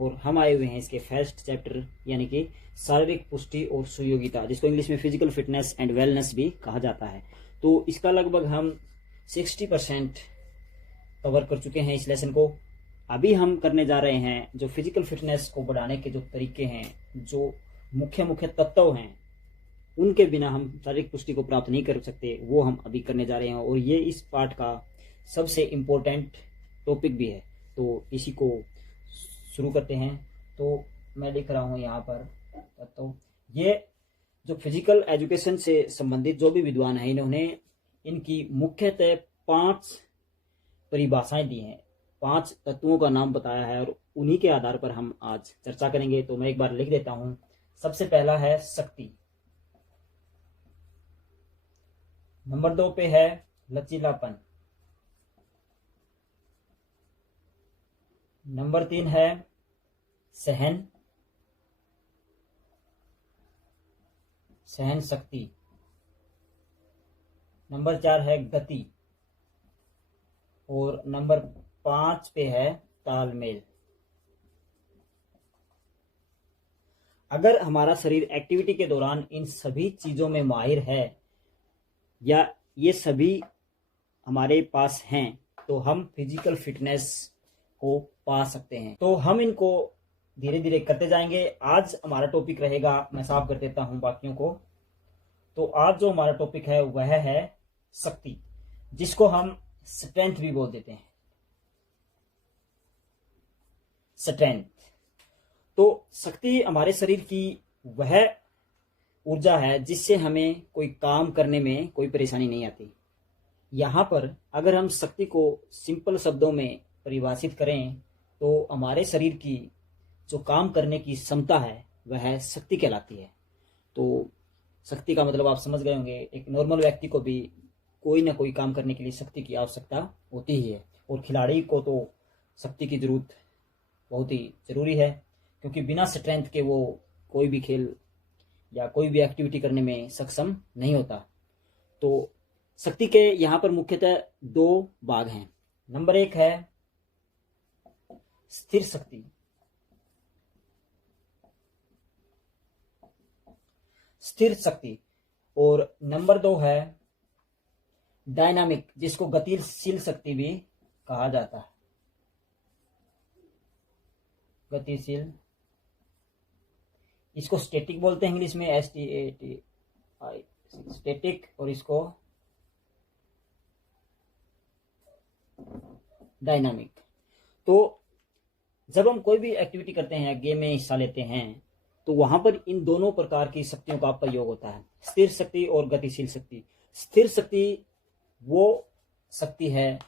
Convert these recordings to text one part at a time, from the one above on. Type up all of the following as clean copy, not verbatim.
और हम आए हुए हैं इसके फर्स्ट चैप्टर यानी कि शारीरिक पुष्टि और सुयोगिता, जिसको इंग्लिश में फिजिकल फिटनेस एंड वेलनेस भी कहा जाता है। तो इसका लगभग हम 60% कवर कर चुके हैं इस लेसन को। अभी हम करने जा रहे हैं जो फिजिकल फिटनेस को बढ़ाने के जो तरीके हैं, जो मुख्य मुख्य तत्व हैं, उनके बिना हम शारीरिक पुष्टि को प्राप्त नहीं कर सकते, वो हम अभी करने जा रहे हैं। और ये इस पार्ट का सबसे इम्पोर्टेंट टॉपिक भी है। तो इसी को शुरू करते हैं। तो मैं लिख रहा हूँ यहाँ पर तो ये जो फिजिकल एजुकेशन से संबंधित जो भी विद्वान हैं, इन्होंने इनकी मुख्यतः 5 परिभाषाएं दी हैं, 5 तत्वों का नाम बताया है और उन्हीं के आधार पर हम आज चर्चा करेंगे। तो मैं एक बार लिख देता हूँ। सबसे पहला है शक्ति, नंबर 2 पे है लचीलापन, नंबर 3 है सहन शक्ति, नंबर 4 है गति और नंबर 5 पे है तालमेल। अगर हमारा शरीर एक्टिविटी के दौरान इन सभी चीजों में माहिर है या ये सभी हमारे पास हैं, तो हम फिजिकल फिटनेस को पा सकते हैं। तो हम इनको धीरे धीरे करते जाएंगे। आज हमारा टॉपिक रहेगा, मैं साफ कर देता हूं बाकियों को। तो आज जो हमारा टॉपिक है वह है शक्ति, जिसको हम स्ट्रेंथ भी बोल देते हैं, स्ट्रेंथ। तो शक्ति हमारे शरीर की वह ऊर्जा है जिससे हमें कोई काम करने में कोई परेशानी नहीं आती। यहाँ पर अगर हम शक्ति को सिंपल शब्दों में परिभाषित करें तो हमारे शरीर की जो काम करने की क्षमता है वह शक्ति कहलाती है। तो शक्ति का मतलब आप समझ गए होंगे। एक नॉर्मल व्यक्ति को भी कोई ना कोई काम करने के लिए शक्ति की आवश्यकता होती ही है, और खिलाड़ी को तो शक्ति की जरूरत बहुत ही जरूरी है, क्योंकि बिना स्ट्रेंथ के वो कोई भी खेल या कोई भी एक्टिविटी करने में सक्षम नहीं होता। तो शक्ति के यहाँ पर मुख्यतः 2 भाग हैं। नंबर 1 है स्थिर शक्ति, और नंबर 2 है डायनामिक, जिसको गतिशील शक्ति भी कहा जाता है। गतिशील, इसको स्टैटिक बोलते हैं इंग्लिश में, STATI, स्टैटिक, और इसको डायनामिक। तो जब हम कोई भी एक्टिविटी करते हैं, गेम में हिस्सा लेते हैं, तो वहां पर इन दोनों प्रकार की शक्तियों का प्रयोग होता है, स्थिर शक्ति और गतिशील शक्ति। स्थिर शक्ति वो शक्ति है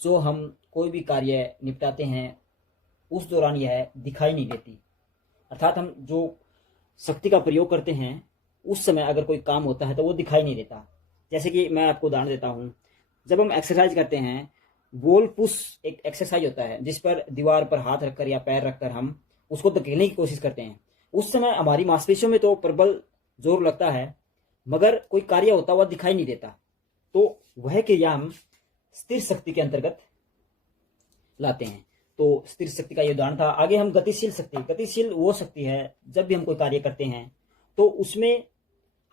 जो हम कोई भी कार्य निपटाते हैं उस दौरान यह दिखाई नहीं देती, अर्थात हम जो शक्ति का प्रयोग करते हैं उस समय अगर कोई काम होता है तो वो दिखाई नहीं देता। जैसे कि मैं आपको उदाहरण देता हूँ, जब हम एक्सरसाइज करते हैं, वॉल पुश एक एक्सरसाइज होता है जिस पर दीवार पर हाथ रखकर या पैर रखकर हम उसको धकेलने की कोशिश करते हैं। उस समय हमारी मांसपेशियों में तो प्रबल जोर लगता है, मगर कोई कार्य होता हुआ दिखाई नहीं देता। तो वह क्रिया हम स्थिर शक्ति के अंतर्गत लाते हैं। तो स्थिर शक्ति का ये उदाहरण था। आगे हम गतिशील शक्ति। गतिशील वो शक्ति है जब भी हम कोई कार्य करते हैं तो उसमें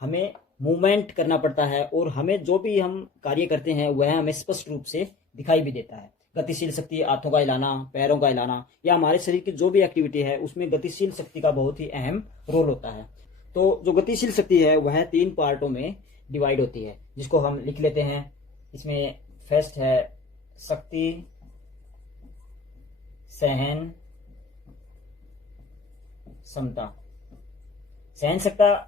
हमें मूवमेंट करना पड़ता है, और हमें जो भी हम कार्य करते हैं वह हमें स्पष्ट रूप से दिखाई भी देता है। गतिशील शक्ति हाथों का हिलाना, पैरों का हिलाना, या हमारे शरीर की जो भी एक्टिविटी है उसमें गतिशील शक्ति का बहुत ही अहम रोल होता है। तो जो गतिशील शक्ति है वह 3 पार्टों में डिवाइड होती है, जिसको हम लिख लेते हैं। इसमें फर्स्ट है शक्ति, सहन क्षमता। सहन क्षमता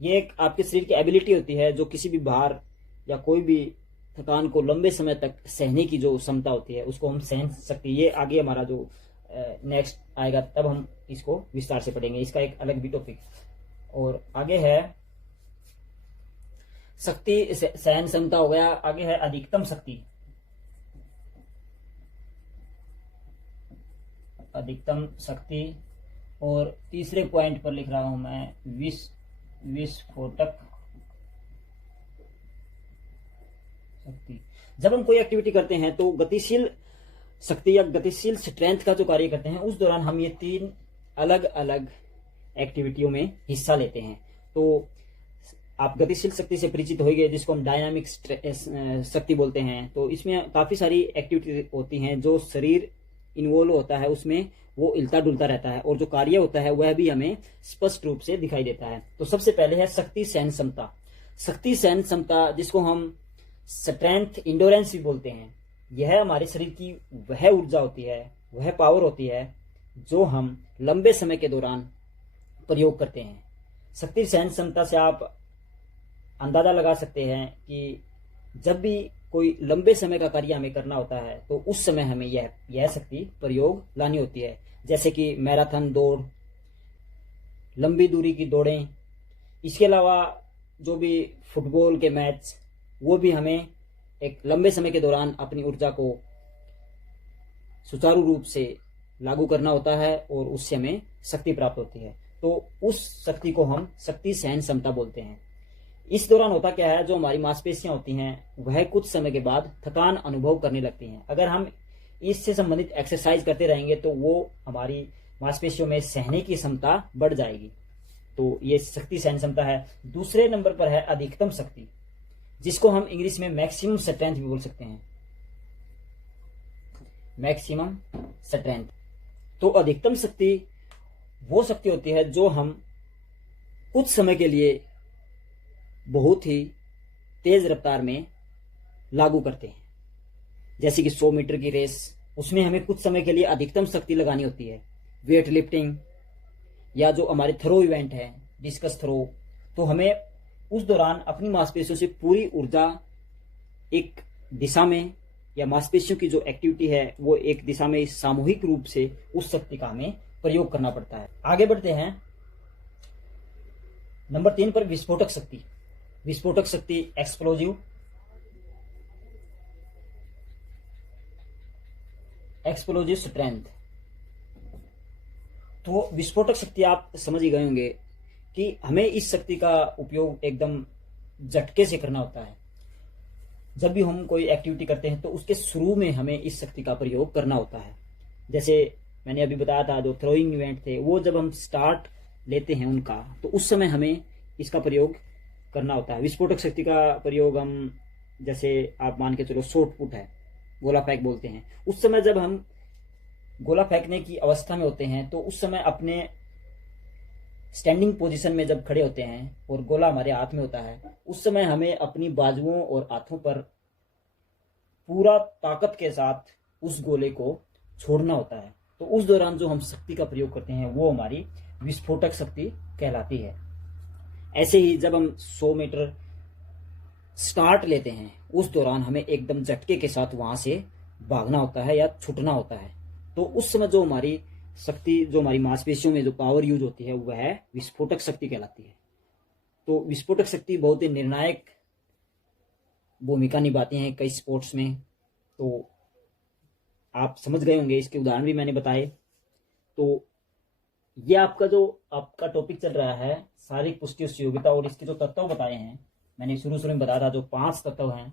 ये एक आपके शरीर की एबिलिटी होती है जो किसी भी भार या कोई भी थकान को लंबे समय तक सहने की जो क्षमता होती है उसको हम सहन शक्ति, ये आगे हमारा जो नेक्स्ट आएगा तब हम इसको विस्तार से पढ़ेंगे, इसका एक अलग भी टॉपिक। और आगे है शक्ति, सहन क्षमता हो गया। आगे है अधिकतम शक्ति, अधिकतम शक्ति। और तीसरे पॉइंट पर लिख रहा हूं मैं विस्फोटक शक्ति। जब हम कोई एक्टिविटी करते हैं तो गतिशील शक्ति या गतिशील स्ट्रेंथ का जो कार्य करते हैं, उस दौरान हम ये 3 अलग अलग एक्टिविटियों में हिस्सा लेते हैं। तो आप गतिशील शक्ति से परिचित होंगे, जिसको हम डायनामिक शक्ति बोलते हैं। तो इसमें काफ़ी सारी एक्टिविटी होती हैं, जो शरीर इन्वॉल्व होता है उसमें वो हिलता डुलता रहता है, और जो कार्य होता है वह भी हमें स्पष्ट रूप से दिखाई देता है। तो सबसे पहले है शक्ति सहन क्षमता। शक्ति सहन क्षमता, जिसको हम स्ट्रेंथ इंडोरेंस भी बोलते हैं, यह हमारे शरीर की वह ऊर्जा होती है, वह पावर होती है जो हम लंबे समय के दौरान प्रयोग करते हैं। शक्ति सहन क्षमता से आप अंदाजा लगा सकते हैं कि जब भी कोई लंबे समय का कार्य हमें करना होता है तो उस समय हमें यह शक्ति प्रयोग लानी होती है। जैसे कि मैराथन दौड़, लंबी दूरी की दौड़ें, इसके अलावा जो भी फुटबॉल के मैच, वो भी हमें एक लंबे समय के दौरान अपनी ऊर्जा को सुचारू रूप से लागू करना होता है और उससे हमें शक्ति प्राप्त होती है। तो उस शक्ति को हम शक्ति सहन क्षमता बोलते हैं। इस दौरान होता क्या है, जो हमारी मांसपेशियां होती हैं वह कुछ समय के बाद थकान अनुभव करने लगती हैं। अगर हम इससे संबंधित एक्सरसाइज करते रहेंगे तो वो हमारी मांसपेशियों में सहने की क्षमता बढ़ जाएगी। तो ये शक्ति सहन क्षमता है। दूसरे नंबर पर है अधिकतम शक्ति, जिसको हम इंग्लिश में मैक्सिमम स्ट्रेंथ भी बोल सकते हैं। Maximum strength. तो अधिकतम शक्ति वो शक्ति होती है जो हम कुछ समय के लिए बहुत ही तेज रफ्तार में लागू करते हैं। जैसे कि 100 मीटर की रेस, उसमें हमें कुछ समय के लिए अधिकतम शक्ति लगानी होती है। वेट लिफ्टिंग या जो हमारे थ्रो इवेंट है, डिस्कस थ्रो, तो हमें उस दौरान अपनी मांसपेशियों से पूरी ऊर्जा एक दिशा में, या मांसपेशियों की जो एक्टिविटी है वो एक दिशा में सामूहिक रूप से उस शक्ति का हमें प्रयोग करना पड़ता है। आगे बढ़ते हैं नंबर 3 पर, विस्फोटक शक्ति। विस्फोटक शक्ति एक्सप्लोजिव स्ट्रेंथ। तो विस्फोटक शक्ति आप समझ ही गए होंगे कि हमें इस शक्ति का उपयोग एकदम झटके से करना होता है। जब भी हम कोई एक्टिविटी करते हैं तो उसके शुरू में हमें इस शक्ति का प्रयोग करना होता है। जैसे मैंने अभी बताया था, जो थ्रोइंग इवेंट थे, वो जब हम स्टार्ट लेते हैं उनका, तो उस समय हमें इसका प्रयोग करना होता है। विस्फोटक शक्ति का प्रयोग हम, जैसे आप मान के चलो शॉट पुट है, गोला फेंक बोलते हैं, उस समय जब हम गोला फेंकने की अवस्था में होते हैं तो उस समय अपने स्टैंडिंग पोजीशन में जब खड़े होते हैं और गोला हमारे हाथ में होता है, उस समय हमें अपनी बाजुओं और हाथों पर पूरा ताकत के साथ उस गोले को छोड़ना होता है। तो उस दौरान जो हम शक्ति का प्रयोग करते हैं वो हमारी विस्फोटक शक्ति कहलाती है। ऐसे ही जब हम 100 मीटर स्टार्ट लेते हैं, उस दौरान हमें एकदम झटके के साथ वहां से भागना होता है या छूटना होता है। तो उस समय जो हमारी शक्ति, जो हमारी मांसपेशियों में जो पावर यूज होती है, वह विस्फोटक शक्ति कहलाती है। तो विस्फोटक शक्ति बहुत ही निर्णायक भूमिका निभाती है कई स्पोर्ट्स में। तो आप समझ गए होंगे, इसके उदाहरण भी मैंने बताए। तो ये आपका टॉपिक चल रहा है शारीरिक पुष्टि और सुयोग्यता, और इसके जो तत्व बताए हैं मैंने शुरू में बताया था, जो 5 तत्व हैं।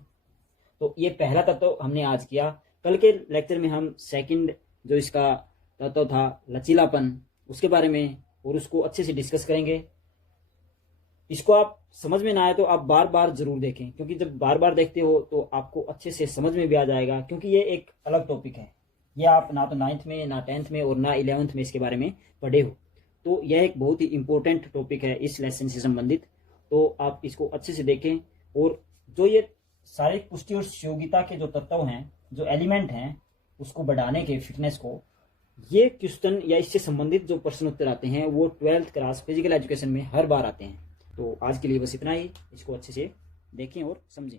तो ये पहला तत्व हमने आज किया। कल के लेक्चर में हम सेकंड जो इसका तत्व था लचीलापन, उसके बारे में और उसको अच्छे से डिस्कस करेंगे। इसको आप समझ में ना आए तो आप बार बार जरूर देखें, क्योंकि जब बार बार देखते हो तो आपको अच्छे से समझ में भी आ जाएगा, क्योंकि ये एक अलग टॉपिक है। ये आप ना तो 9th में, ना 10th में और ना 11th में इसके बारे में पढ़े हो। तो यह एक बहुत ही इंपॉर्टेंट टॉपिक है इस लेसन से संबंधित। तो आप इसको अच्छे से देखें, और जो ये शारीरिक पुष्टि और सुयोग्यता के जो तत्व हैं, जो एलिमेंट हैं, उसको बढ़ाने के, फिटनेस को, ये क्वेश्चन या इससे संबंधित जो प्रश्न उत्तर आते हैं वो 12th क्लास फिजिकल एजुकेशन में हर बार आते हैं। तो आज के लिए बस इतना ही। इसको अच्छे से देखें और समझें।